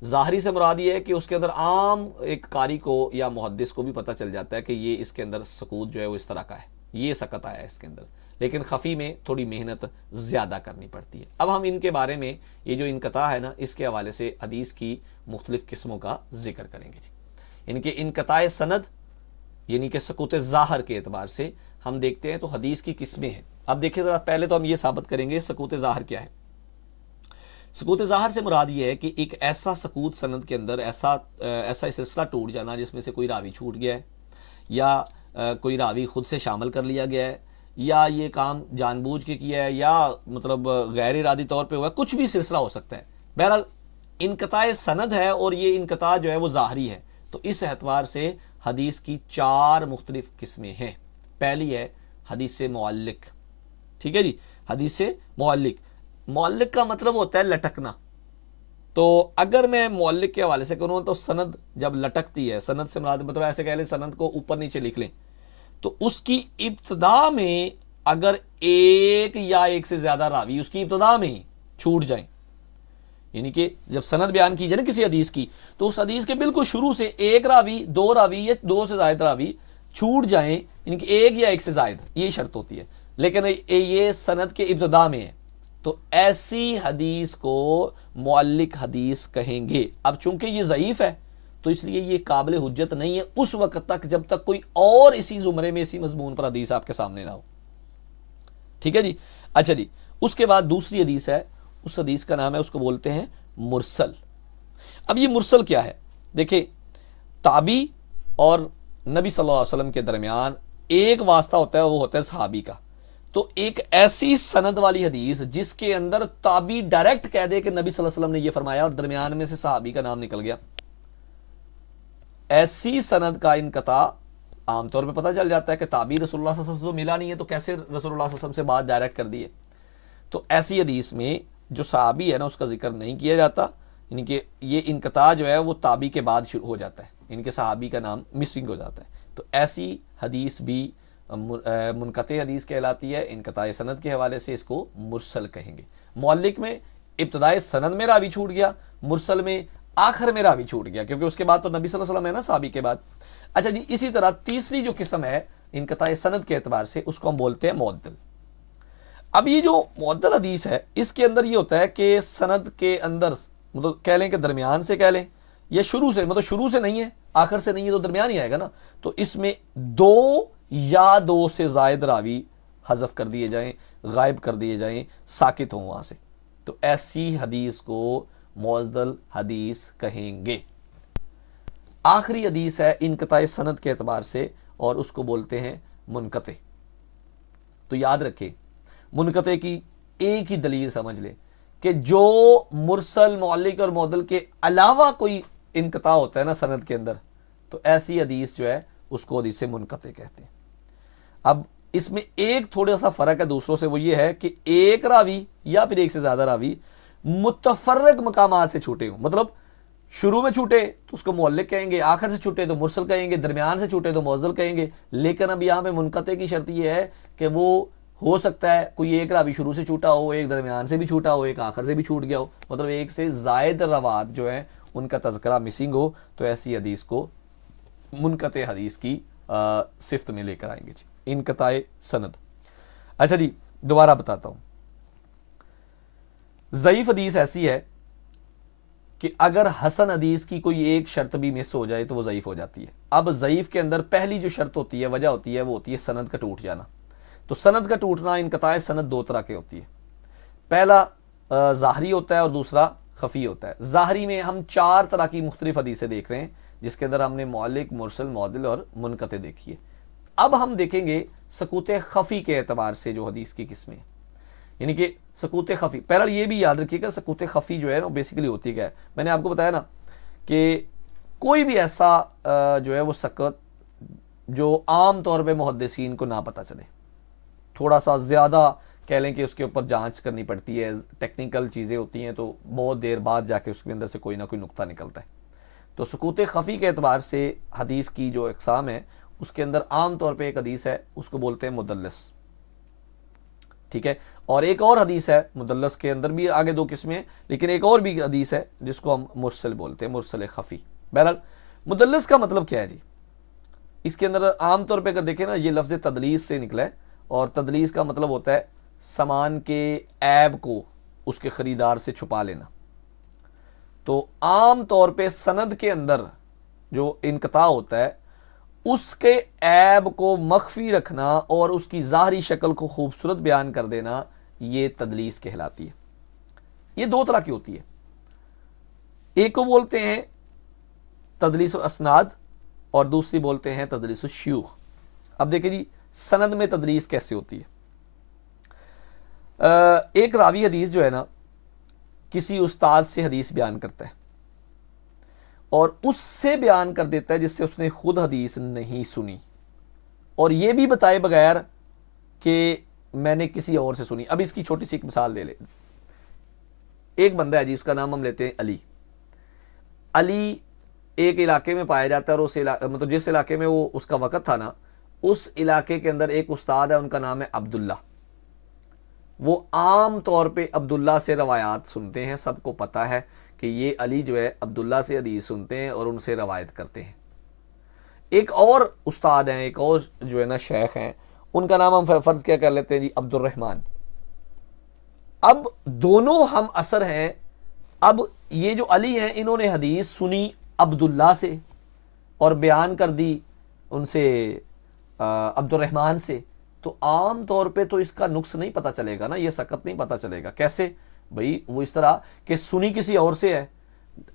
ظاہری سے مراد یہ ہے کہ اس کے اندر عام ایک قاری کو یا محدث کو بھی پتہ چل جاتا ہے کہ یہ اس کے اندر سقوط جو ہے وہ اس طرح کا ہے، یہ سقط آیا ہے اس کے اندر. لیکن خفی میں تھوڑی محنت زیادہ کرنی پڑتی ہے. اب ہم ان کے بارے میں یہ جو انقطاع ہے نا اس کے حوالے سے حدیث کی مختلف قسموں کا ذکر کریں گے. ان کے انقطاع سند یعنی کہ سقوط ظاہر کے اعتبار سے ہم دیکھتے ہیں تو حدیث کی قسمیں ہیں. اب دیکھیں ذرا پہلے تو ہم یہ ثابت کریں گے سقوط ظاہر کیا ہے. سقوط ظاہر سے مراد یہ ہے کہ ایک ایسا سقوط سند کے اندر ایسا سلسلہ ٹوٹ جانا جس میں سے کوئی راوی چھوٹ گیا ہے، یا کوئی راوی خود سے شامل کر لیا گیا ہے، یا یہ کام جان بوجھ کے کیا ہے، یا مطلب غیر ارادی طور پہ ہوا ہے، کچھ بھی سلسلہ ہو سکتا ہے. بہرحال انقطاع سند ہے اور یہ انقطاع جو ہے وہ ظاہری ہے. تو اس اعتبار سے حدیث کی 4 مختلف قسمیں ہیں. پہلی ہے حدیث معلق، ٹھیک ہے جی. حدیث معلق کا مطلب ہوتا ہے لٹکنا. تو اگر میں معلق کے حوالے سے کروں تو سند جب لٹکتی ہے، سند سے مراد مطلب ایسے کہہ لیں سند کو اوپر نیچے لکھ لیں تو اس کی ابتدا میں اگر ایک یا ایک سے زیادہ راوی اس کی ابتدا میں ہی چھوٹ جائیں، یعنی کہ جب سند بیان کی جائے نا کسی حدیث کی تو اس حدیث کے بالکل شروع سے ایک راوی، دو راوی یا 2 سے زائد راوی چھوٹ جائیں، یعنی کہ ایک یا ایک سے زائد، یہ شرط ہوتی ہے، لیکن یہ سند کے ابتدا میں ہے تو ایسی حدیث کو معلق حدیث کہیں گے. اب چونکہ یہ ضعیف ہے تو اس لیے یہ قابل حجت نہیں ہے اس وقت تک جب تک کوئی اور اسی زمرے میں اسی مضمون پر حدیث آپ کے سامنے نہ ہو. ٹھیک ہے جی. اچھا جی، اس کے بعد دوسری حدیث ہے، اس حدیث کا نام ہے، اس کو بولتے ہیں مرسل. اب یہ مرسل کیا ہے؟ دیکھیں تابعی اور نبی صلی اللہ علیہ وسلم کے درمیان ایک واسطہ ہوتا ہے، وہ ہوتا ہے صحابی کا. تو ایک ایسی سند والی حدیث جس کے اندر تابعی ڈائریکٹ کہہ دے کہ نبی صلی اللہ علیہ وسلم نے یہ فرمایا اور درمیان میں سے صحابی کا نام نکل گیا، ایسی سند کا انقطاع عام طور پہ پتہ چل جاتا ہے کہ تابعی رسول اللہ صلی اللہ علیہ وسلم ملا نہیں ہے تو کیسے رسول اللہ صلی اللہ علیہ وسلم سے بات ڈائریکٹ کر دی ہے. تو ایسی حدیث میں جو صحابی ہے نا اس کا ذکر نہیں کیا جاتا، یعنی کہ یہ انقطاع جو ہے وہ تابعی کے بعد شروع ہو جاتا ہے، یعنی کہ صحابی کا نام مسنگ ہو جاتا ہے. تو ایسی حدیث بھی منقطع حدیث کہلاتی ہے. انقطاع سند کے حوالے سے اس کو مرسل کہیں گے. معلق میں ابتدائے سند میں راوی چھوٹ گیا، مرسل میں آخر میں راوی چھوٹ گیا کیونکہ اس کے بعد تو نبی صلی اللہ علیہ وسلم ہے نا صحابی کے بعد. اچھا جی، اسی طرح تیسری جو قسم ہے انقطاع سند کے اعتبار سے اس کو ہم بولتے ہیں معدل. اب یہ جو معدل حدیث ہے اس کے اندر یہ ہوتا ہے کہ سند کے اندر مطلب کہہ لیں کہ درمیان سے کہہ لیں یا شروع سے، مطلب شروع سے نہیں ہے آخر سے نہیں ہے تو درمیان ہی آئے گا نا. تو اس میں 2 یا 2 سے زائد راوی حذف کر دیے جائیں، غائب کر دیے جائیں، ساکت ہوں وہاں سے، تو ایسی حدیث کو معدل حدیث کہیں گے. آخری حدیث ہے انقطاع سند کے اعتبار سے اور اس کو بولتے ہیں منقطع. تو یاد رکھیں منقطع کی ایک ہی دلیل سمجھ لیں کہ جو مرسل، معلق اور معدل کے علاوہ کوئی انقطاع ہوتا ہے نا سند کے اندر تو ایسی حدیث جو ہے اس کو حدیث منقطع کہتے ہیں. اب اس میں ایک تھوڑا سا فرق ہے دوسروں سے، وہ یہ ہے کہ ایک راوی یا پھر ایک سے زیادہ راوی متفرق مقامات سے چھوٹے ہوں، مطلب شروع میں چھوٹے تو اس کو معلق کہیں گے، آخر سے چھوٹے تو مرسل کہیں گے، درمیان سے چھوٹے تو معدل کہیں گے. لیکن اب یہاں پہ منقطع کی شرط یہ ہے کہ وہ ہو سکتا ہے کوئی ایک راوی شروع سے چھوٹا ہو، ایک درمیان سے بھی چھوٹا ہو، ایک آخر سے بھی چھوٹ گیا ہو، مطلب ایک سے زائد روات جو ہیں ان کا تذکرہ مسنگ ہو، تو ایسی حدیث کو منقطع حدیث کی صفت میں لے کر آئیں گے جی. انقطاع سند. اچھا جی، دوبارہ بتاتا ہوں. ضعیف حدیث ایسی ہے کہ اگر حسن حدیث کی کوئی ایک شرط بھی مس ہو جائے تو وہ ضعیف ہو جاتی ہے. اب ضعیف کے اندر پہلی جو شرط ہوتی ہے، وجہ ہوتی ہے، وہ ہوتی ہے سند کا ٹوٹ جانا. تو سند کا ٹوٹنا، انقطاع سند دو طرح کے ہوتی ہے. پہلا ظاہری ہوتا ہے اور دوسرا خفی ہوتا ہے. ظاہری میں ہم 4 طرح کی مختلف حدیثیں دیکھ رہے ہیں، جس کے اندر ہم نے معلق، مرسل، معضل اور منقطع دیکھی ہے. اب ہم دیکھیں گے سکوت خفی کے اعتبار سے جو حدیث کی قسمیں ہیں. یعنی کہ سکوت خفی، پہلا یہ بھی یاد رکھیے گا سکوت خفی جو ہے نا بیسیکلی ہوتی کیا ہے. میں نے آپ کو بتایا نا کہ کوئی بھی ایسا جو ہے وہ سکوت جو عام طور پہ محدثین کو نہ پتہ چلے، تھوڑا سا زیادہ کہہ لیں کہ اس کے اوپر جانچ کرنی پڑتی ہے، ٹیکنیکل چیزیں ہوتی ہیں، تو بہت دیر بعد جا کے اس کے اندر سے کوئی نہ کوئی نقطہ نکلتا ہے. تو سکوت خفی کے اعتبار سے حدیث کی جو اقسام ہے اس کے اندر عام طور پہ ایک حدیث ہے، اس کو بولتے ہیں مدلس. ٹھیک ہے. اور ایک اور حدیث ہے مدلس کے اندر بھی آگے 2 قسمیں ہیں، لیکن ایک اور بھی حدیث ہے جس کو ہم مرسل بولتے ہیں، مرسل خفی. بہرحال مدلس کا مطلب کیا ہے جی؟ اس کے اندر عام طور پہ اگر دیکھیں نا، یہ لفظ تدلیس سے نکلا ہے، اور تدلیس کا مطلب ہوتا ہے سامان کے عیب کو اس کے خریدار سے چھپا لینا. تو عام طور پہ سند کے اندر جو انقطاع ہوتا ہے اس کے عیب کو مخفی رکھنا اور اس کی ظاہری شکل کو خوبصورت بیان کر دینا، یہ تدلیس کہلاتی ہے. یہ 2 طرح کی ہوتی ہے. ایک کو بولتے ہیں تدلیس الاسناد اور دوسری بولتے ہیں تدلیس الشیوخ. اب دیکھیں جی سند میں تدلیس کیسے ہوتی ہے. ایک راوی حدیث جو ہے نا کسی استاد سے حدیث بیان کرتا ہے اور اس سے بیان کر دیتا ہے جس سے اس نے خود حدیث نہیں سنی، اور یہ بھی بتائے بغیر کہ میں نے کسی اور سے سنی. اب اس کی چھوٹی سی ایک مثال لے لیں. ایک بندہ ہے جی، اس کا نام ہم لیتے ہیں علی. علی ایک علاقے میں پایا جاتا ہے، اور اس مطلب جس علاقے میں وہ اس کا وقت تھا نا، اس علاقے کے اندر ایک استاد ہے، ان کا نام ہے عبداللہ. وہ عام طور پہ عبداللہ سے روایات سنتے ہیں، سب کو پتہ ہے کہ یہ علی جو ہے عبداللہ سے حدیث سنتے ہیں اور ان سے روایت کرتے ہیں. ایک اور استاد ہیں، ایک اور جو ہے نا شیخ ہیں، ان کا نام ہم فرض کیا کر لیتے ہیں جی عبد الرحمن. اب دونوں ہم اثر ہیں. اب یہ جو علی ہیں انہوں نے حدیث سنی عبداللہ سے اور بیان کر دی ان سے عبد الرحمن سے. تو عام طور پہ تو اس کا نقص نہیں پتہ چلے گا نا، یہ سقط نہیں پتہ چلے گا. کیسے بھئی؟ وہ اس طرح کہ سنی کسی اور سے ہے،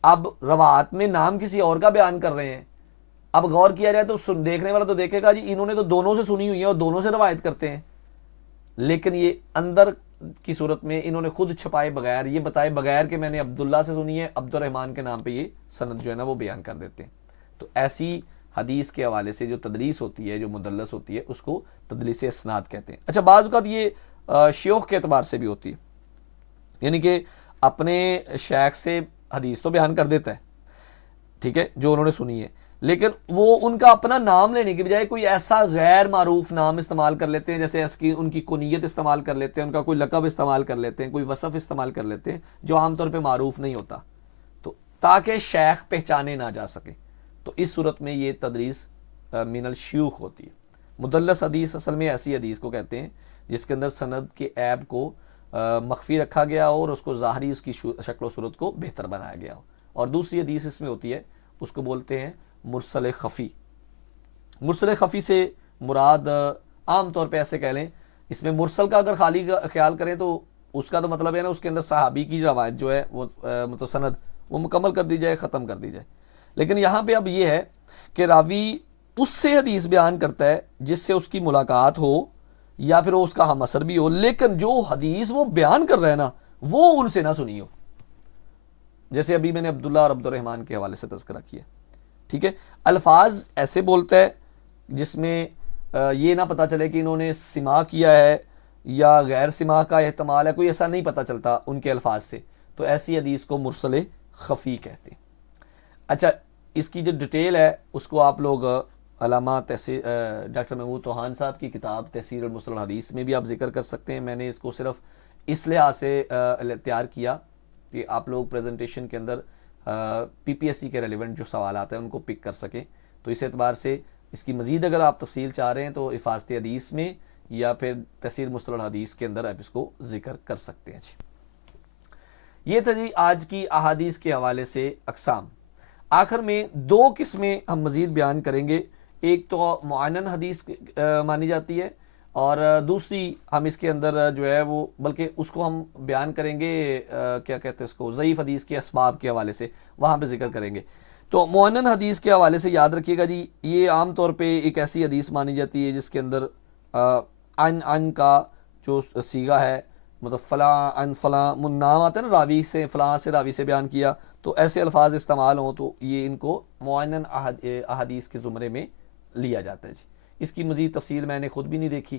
اب روایت میں نام کسی اور کا بیان کر رہے ہیں. اب غور کیا جائے تو دیکھنے والا تو دیکھے گا جی انہوں نے تو دونوں سے سنی ہوئی ہے اور دونوں سے روایت کرتے ہیں، لیکن یہ اندر کی صورت میں انہوں نے خود چھپائے بغیر، یہ بتائے بغیر کہ میں نے عبداللہ سے سنی ہے، عبد الرحمن کے نام پہ یہ سند جو ہے نا وہ بیان کر دیتے ہیں. تو ایسی حدیث کے حوالے سے جو تدلیس ہوتی ہے، جو مدلس ہوتی ہے، اس کو تدلیس اسناد کہتے ہیں. اچھا بعض اوقات یہ شیوخ کے اعتبار سے بھی ہوتی ہے، یعنی کہ اپنے شیخ سے حدیث تو بیان کر دیتا ہے، ٹھیک ہے، جو انہوں نے سنی ہے، لیکن وہ ان کا اپنا نام لینے کی بجائے کوئی ایسا غیر معروف نام استعمال کر لیتے ہیں، جیسے ان کی کنیت استعمال کر لیتے ہیں، ان کا کوئی لقب استعمال کر لیتے ہیں، کوئی وصف استعمال کر لیتے ہیں جو عام طور پہ معروف نہیں ہوتا، تو تاکہ شیخ پہچانے نہ جا سکے. تو اس صورت میں یہ تدلیس من الشیوخ ہوتی ہے. مدلس حدیث اصل میں ایسی حدیث کو کہتے ہیں جس کے اندر سند کے عیب کو مخفی رکھا گیا اور اس کو ظاہری اس کی شکل و صورت کو بہتر بنایا گیا ہو. اور دوسری حدیث اس میں ہوتی ہے، اس کو بولتے ہیں مرسل خفی. مرسل خفی سے مراد عام طور پہ ایسے کہہ لیں، اس میں مرسل کا اگر خالی خیال کریں تو اس کا تو مطلب ہے نا اس کے اندر صحابی کی روایت جو ہے وہ مطلب سند وہ مکمل کر دی جائے، ختم کر دی جائے. لیکن یہاں پہ اب یہ ہے کہ راوی اس سے حدیث بیان کرتا ہے جس سے اس کی ملاقات ہو یا پھر وہ اس کا ہم اثر بھی ہو، لیکن جو حدیث وہ بیان کر رہا ہے نا وہ ان سے نہ سنی ہو. جیسے ابھی میں نے عبداللہ اور عبد الرحمن کے حوالے سے تذکرہ کیا، ٹھیک ہے. الفاظ ایسے بولتا ہے جس میں یہ نہ پتہ چلے کہ انہوں نے سماع کیا ہے یا غیر سماع کا احتمال ہے، کوئی ایسا نہیں پتہ چلتا ان کے الفاظ سے، تو ایسی حدیث کو مرسل خفی کہتے ہیں. اچھا اس کی جو ڈیٹیل ہے اس کو آپ لوگ علامہ ڈاکٹر محمود توحان صاحب کی کتاب تحصیل المصطلح الحدیث میں بھی آپ ذکر کر سکتے ہیں. میں نے اس کو صرف اس لحاظ سے تیار کیا کہ آپ لوگ پریزنٹیشن کے اندر پی پی ایس سی کے ریلیونٹ جو سوالات ہیں ان کو پک کر سکیں. تو اس اعتبار سے اس کی مزید اگر آپ تفصیل چاہ رہے ہیں تو حفاظت حدیث میں یا پھر تحصیل مصطلح الحدیث کے اندر آپ اس کو ذکر کر سکتے ہیں. یہ تھا جی آج کی احادیث کے حوالے سے اقسام. آخر میں 2 قسمیں ہم مزید بیان کریں گے. ایک تو معینن حدیث مانی جاتی ہے اور دوسری ہم اس کے اندر جو ہے وہ بلکہ اس کو ہم بیان کریں گے کیا کہتے ہیں اس کو، ضعیف حدیث کے اسباب کے حوالے سے وہاں پہ ذکر کریں گے. تو معنن حدیث کے حوالے سے یاد رکھیے گا جی، یہ عام طور پہ ایک ایسی حدیث مانی جاتی ہے جس کے اندر ان کا جو صیغہ ہے، مطلب فلاں ان فلاں نام آتا ہے نا، راوی سے فلاں سے راوی سے بیان کیا، تو ایسے الفاظ استعمال ہوں تو یہ ان کو معنن احادیث کے زمرے میں لیا جاتا ہے جی. اس کی مزید تفصیل میں نے خود بھی نہیں دیکھی،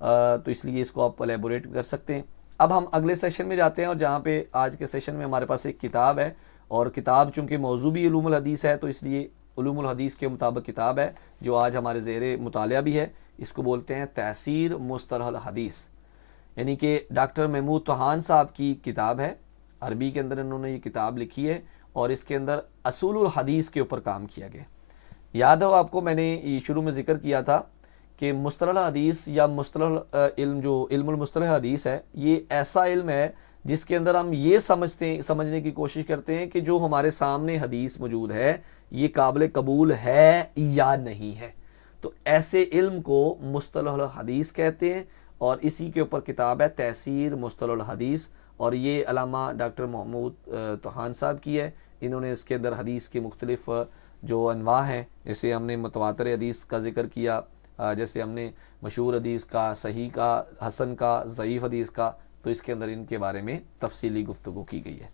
تو اس لیے اس کو آپ الیبوریٹ کر سکتے ہیں. اب ہم اگلے سیشن میں جاتے ہیں، اور جہاں پہ آج کے سیشن میں ہمارے پاس ایک کتاب ہے، اور کتاب چونکہ موضوع بھی علوم الحدیث ہے تو اس لیے علوم الحدیث کے مطابق کتاب ہے جو آج ہمارے زیر مطالعہ بھی ہے. اس کو بولتے ہیں تحصیر مصطلح الحدیث، یعنی کہ ڈاکٹر محمود توحان صاحب کی کتاب ہے. عربی کے اندر انہوں نے یہ کتاب لکھی ہے، اور اس کے اندر اصول الحدیث کے اوپر کام کیا گیا. یاد ہو آپ کو میں نے یہ شروع میں ذکر کیا تھا کہ مصطلح حدیث یا مصطلح علم، جو علم المصطلح حدیث ہے، یہ ایسا علم ہے جس کے اندر ہم یہ سمجھنے کی کوشش کرتے ہیں کہ جو ہمارے سامنے حدیث موجود ہے یہ قابل قبول ہے یا نہیں ہے. تو ایسے علم کو مصطلح الحدیث کہتے ہیں، اور اسی کے اوپر کتاب ہے تحصیر مصطلح الحدیث، اور یہ علامہ ڈاکٹر محمود توحان صاحب کی ہے. انہوں نے اس کے اندر حدیث کے مختلف جو انواع ہیں، جیسے ہم نے متواتر حدیث کا ذکر کیا، جیسے ہم نے مشہور حدیث کا، صحیح کا، حسن کا، ضعیف حدیث کا، تو اس کے اندر ان کے بارے میں تفصیلی گفتگو کی گئی ہے.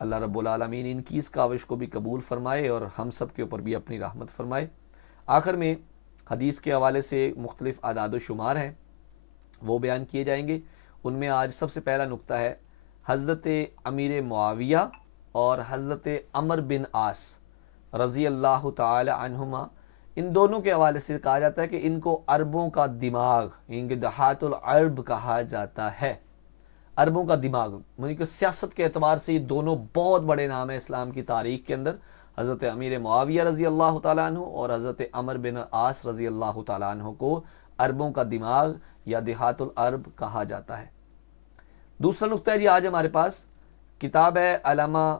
اللہ رب العالمین ان کی اس کاوش کو بھی قبول فرمائے اور ہم سب کے اوپر بھی اپنی رحمت فرمائے. آخر میں حدیث کے حوالے سے مختلف اعداد و شمار ہیں، وہ بیان کیے جائیں گے. ان میں آج سب سے پہلا نقطہ ہے حضرت امیر معاویہ اور حضرت عمر بن عاص رضی اللہ تعالی عنہما. ان دونوں کے حوالے سے کہا جاتا ہے کہ ان کو عربوں کا دماغ، ان کے دہات العرب کہا جاتا ہے. عربوں کا دماغ، یعنی کہ سیاست کے اعتبار سے یہ دونوں بہت بڑے نام ہیں اسلام کی تاریخ کے اندر. حضرت امیر معاویہ رضی اللہ تعالیٰ عنہ اور حضرت عمر بن عاص رضی اللہ تعالیٰ عنہ کو عربوں کا دماغ یا دہات العرب کہا جاتا ہے. دوسرا نقطہ ہے جی آج ہمارے پاس کتاب ہے علامہ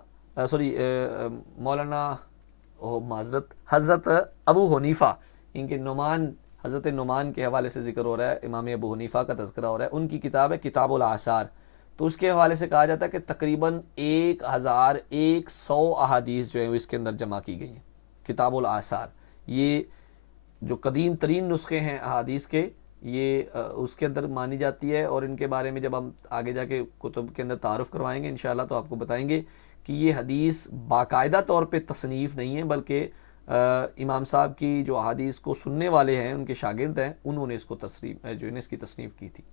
مولانا معذرت حضرت ابو حنیفہ، ان کے نعمان، حضرت نعمان کے حوالے سے ذکر ہو رہا ہے، امام ابو حنیفہ کا تذکرہ ہو رہا ہے. ان کی کتاب ہے کتاب الآثار. تو اس کے حوالے سے کہا جاتا ہے کہ تقریباً 1100 احادیث جو ہیں وہ اس کے اندر جمع کی گئی ہیں. کتاب الآثار یہ جو قدیم ترین نسخے ہیں احادیث کے، یہ اس کے اندر مانی جاتی ہے. اور ان کے بارے میں جب ہم آگے جا کے کتب کے اندر تعارف کروائیں گے انشاءاللہ تو آپ کو بتائیں گے کہ یہ حدیث باقاعدہ طور پہ تصنیف نہیں ہے، بلکہ امام صاحب کی جو احادیث کو سننے والے ہیں، ان کے شاگرد ہیں، انہوں نے اس کو اس کی تصنیف کی تھی.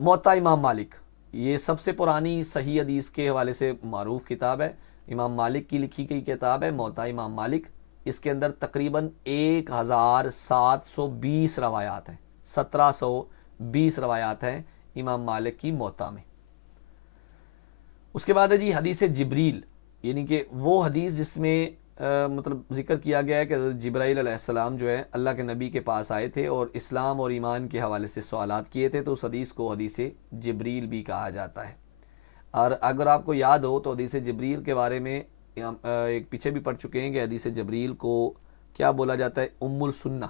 موطا امام مالک، یہ سب سے پرانی صحیح حدیث کے حوالے سے معروف کتاب ہے. امام مالک کی لکھی گئی کتاب ہے موطا امام مالک. اس کے اندر تقریباً 1720 روایات ہیں، 1720 روایات ہیں امام مالک کی موطا میں. اس کے بعد ہے جی حدیث جبریل، یعنی کہ وہ حدیث جس میں مطلب ذکر کیا گیا ہے کہ حضرت جبرائیل علیہ السلام جو ہے اللہ کے نبی کے پاس آئے تھے اور اسلام اور ایمان کے حوالے سے سوالات کیے تھے، تو اس حدیث کو حدیث جبریل بھی کہا جاتا ہے. اور اگر آپ کو یاد ہو تو حدیث جبریل کے بارے میں ایک پیچھے بھی پڑھ چکے ہیں کہ حدیث جبریل کو کیا بولا جاتا ہے، ام السنہ.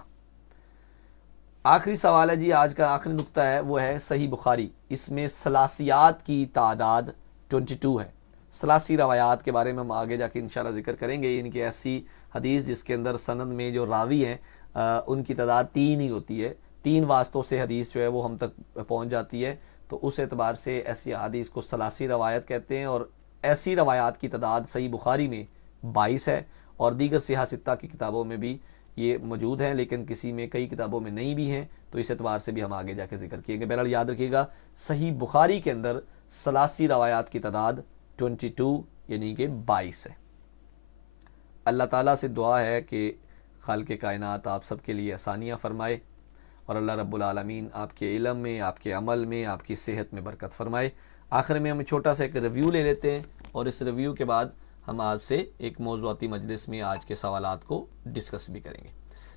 آخری سوال ہے جی آج کا آخری نقطہ ہے، وہ ہے صحیح بخاری. اس میں ثلاثیات کی تعداد 22 ہے. ثلاثی روایات کے بارے میں ہم آگے جا کے انشاءاللہ ذکر کریں گے، یعنی کہ ایسی حدیث جس کے اندر سند میں جو راوی ہیں ان کی تعداد 3 ہی ہوتی ہے، 3 واسطوں سے حدیث جو ہے وہ ہم تک پہنچ جاتی ہے. تو اس اعتبار سے ایسی حدیث کو ثلاثی روایت کہتے ہیں. اور ایسی روایات کی تعداد صحیح بخاری میں 22 ہے، اور دیگر صحاح ستہ کی کتابوں میں بھی یہ موجود ہیں، لیکن کسی میں کئی کتابوں میں نہیں بھی ہیں. تو اس اعتبار سے بھی ہم آگے جا کے ذکر کیے گے. بہرحال یاد رکھیے گا صحیح بخاری کے اندر ثلاثی روایات کی تعداد 22 یعنی کہ 22 ہے. اللہ تعالیٰ سے دعا ہے کہ خالق کائنات آپ سب کے لیے آسانیاں فرمائے، اور اللہ رب العالمین آپ کے علم میں، آپ کے عمل میں، آپ کی صحت میں برکت فرمائے. آخر میں ہم چھوٹا سا ایک ریویو لے لیتے ہیں، اور اس ریویو کے بعد ہم آپ سے ایک موضوعاتی مجلس میں آج کے سوالات کو ڈسکس بھی کریں گے.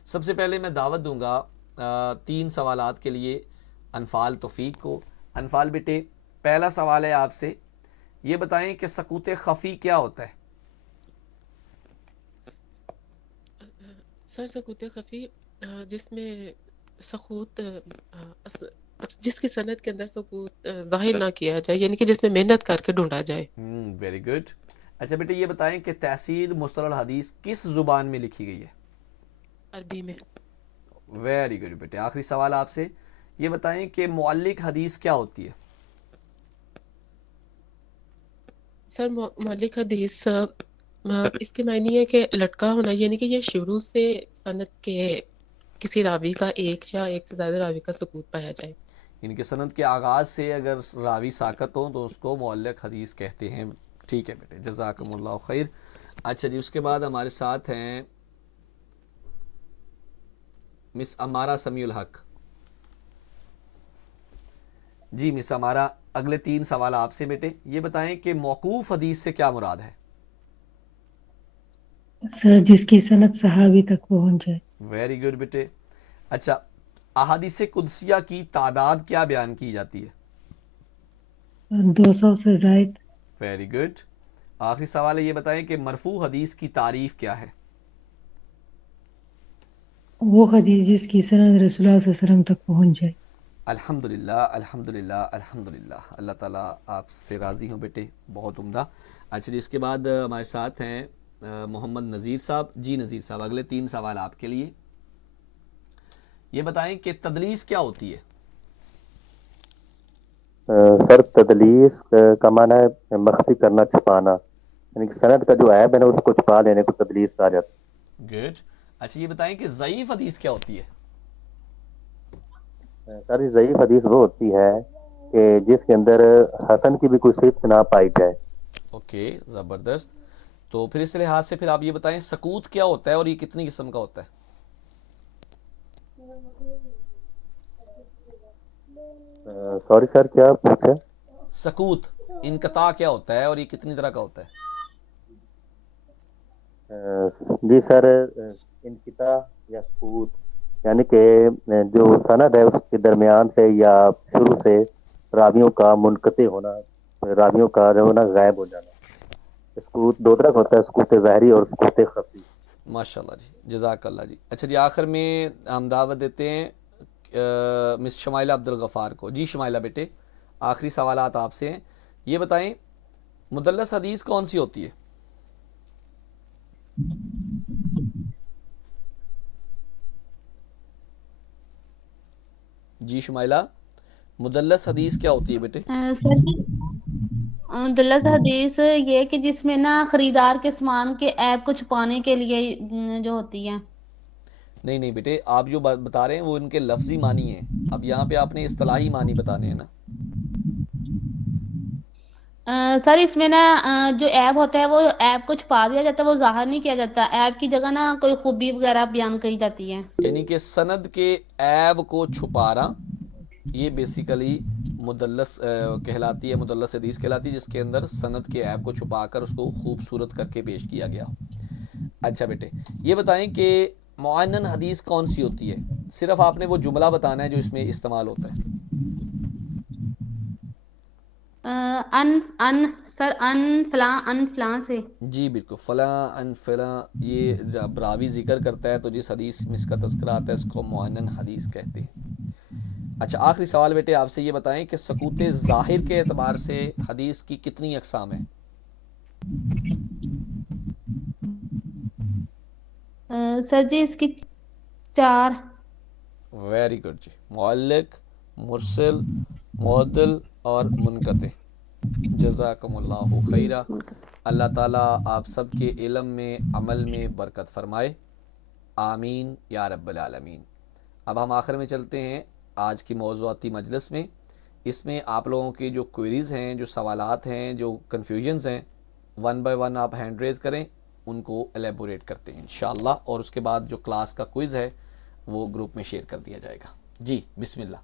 سب سے پہلے میں دعوت دوں گا 3 سوالات کے لیے انفال توفیق کو. انفال بیٹے، پہلا سوال ہے آپ سے، یہ بتائیں کہ سکوت خفی کیا ہوتا ہے؟ سر سکوت خفی جس میں سقوط جس کی صنعت کے اندر سقوط ظاہر نہ کیا جائے، یعنی کہ جس میں محنت کر کے ڈھونڈا جائے. Very good. اچھا بیٹے یہ بتائیں کہ تحصیل مصطلح الحدیث کس زبان میں لکھی گئی ہے؟ عربی میں. ویری گڈ بیٹے. آخری سوال آپ سے یہ بتائیں کہ معلق حدیث کیا ہوتی ہے؟ سر مولک حدیث اس کے معنی ہے کہ لٹکا ہونا، یعنی کہ یہ شروع سے صنعت کے کسی راوی کا ایک یا ایک سے زیادہ راوی کا سقوط پایا جائے. ان کے سند کے آغاز سے اگر راوی ساقط ہوں تو اس کو معلق حدیث کہتے ہیں. ٹھیک ہے بیٹے، جزاکم اللہ خیر. اچھا جی، اس کے بعد ہمارے ساتھ ہیں مس امارہ سمیع الحق. جی مس امارہ، اگلے 3 سوال آپ سے بیٹے. یہ بتائیں کہ موقوف حدیث سے کیا مراد ہے؟ سر جس کی سند صحابی تک پہنچ جائے. ویری گڈ بیٹے. اچھا، احادیث قدسیہ کی تعداد کیا بیان کی جاتی ہے؟ 200 سے زائد. Very good. آخری سوال ہے، یہ بتائیں کہ مرفوع حدیث کی تعریف کیا ہے؟ وہ حدیث جس کی سند رسول اللہ صلی اللہ علیہ وسلم تک پہنچ جائے. الحمدللہ الحمدللہ الحمدللہ. اللہ تعالیٰ آپ سے راضی ہوں بیٹے، بہت عمدہ. اچھا جی، اس کے بعد ہمارے ساتھ ہیں محمد نذیر صاحب. جی نذیر صاحب، اگلے 3 سوال آپ کے لیے. یہ بتائیں کہ تدلیس کیا ہوتی ہے؟ سر تدلیس کا معنی ہے مخفی کرنا، چھپانا، یعنی کہ سند کا جو عیب ہے نا اس کو چھپا لینے کو تدلیس کہا جاتا گڈ. اچھا یہ بتائیں کہ ضعیف حدیث کیا ہوتی ہے؟ ہے. سر یہ ضعیف حدیث وہ ہوتی ہے کہ جس کے اندر حسن کی بھی کوئی صفت نہ پائی جائے. اوکے، زبردست. تو پھر اس لحاظ سے پھر آپ یہ بتائیں سکوت کیا ہوتا ہے اور یہ کتنی قسم کا ہوتا ہے؟ سوری سر کیا پوچھا؟ سکوت، انقطاع کیا ہوتا ہے اور یہ کتنی طرح کا ہوتا ہے؟ جی سر، انقطاع یا سقوط یعنی کہ جو سند ہے اس کے درمیان سے یا شروع سے راویوں کا منقطع ہونا، راویوں کا جو ہے نا غائب ہو جانا. سقوط 2 طرح کا ہوتا ہے، سقوط ظاہری اور سقوط خفی. ماشاء اللہ جی، جزاک اللہ جی. اچھا جی، آخر میں ہم دعوت دیتے ہیں مس شمائلہ عبد الغفار کو. جی شمائلہ بیٹے، آخری سوالات آپ سے ہیں. یہ بتائیں مدلس حدیث کون سی ہوتی ہے؟ جی شمائلہ، مدلس حدیث کیا ہوتی ہے بیٹے؟ سر جی، دلت حدیث یہ کہ جس میں نا خریدار کے سامان کے عیب کو چھپانے کے لیے جو ہوتی ہے. نہیں نہیں بیٹے، آپ جو بتا رہے ہیں وہ ان کے لفظی معنی ہیں. اب یہاں پہ آپ نے اصطلاحی معنی بتانے ہیں نا. سر اس میں نا جو عیب ہوتا ہے وہ عیب کو چھپا دیا جاتا ہے، وہ ظاہر نہیں کیا جاتا. عیب کی جگہ نا کوئی خوبی وغیرہ بیان کی جاتی ہے. یعنی کہ سند کے عیب کو چھپانا، یہ بیسیکلی مدلس کہلاتی ہے، مدلس حدیث کہلاتی ہے، جس کے اندر سند کے عیب کو چھپا کر اس کو خوبصورت کر کے پیش کیا گیا ہو. اچھا بیٹے، یہ بتائیں کہ معنن حدیث کون سی ہوتی ہے؟ صرف آپ نے وہ جملہ بتانا ہے جو اس میں استعمال ہوتا ہے. سر ان فلاں سے. جی بالکل، فلاں ان فلاں. یہ جب راوی ذکر کرتا ہے تو جس حدیث میں اس کا تذکرہ آتا ہے اس کو معنن حدیث کہتے ہیں. اچھا آخری سوال بیٹے آپ سے یہ بتائیں کہ سکوت ظاہر کے اعتبار سے حدیث کی کتنی اقسام ہیں؟ سر جی اس کی 4. ویری گڈ جی. معلق، مرسل، معدل اور منقطع. جزاکم اللہ خیرہ. اللہ تعالیٰ آپ سب کے علم میں، عمل میں برکت فرمائے. آمین یا رب العالمین. اب ہم آخر میں چلتے ہیں آج کی موضوعاتی مجلس میں. اس میں آپ لوگوں کی جو کوئریز ہیں، جو سوالات ہیں، جو کنفیوژنز ہیں، 1 بائی 1 آپ ہینڈ ریز کریں، ان کو ایلیبوریٹ کرتے ہیں انشاءاللہ. اور اس کے بعد جو کلاس کا کوئز ہے وہ گروپ میں شیئر کر دیا جائے گا. جی بسم اللہ.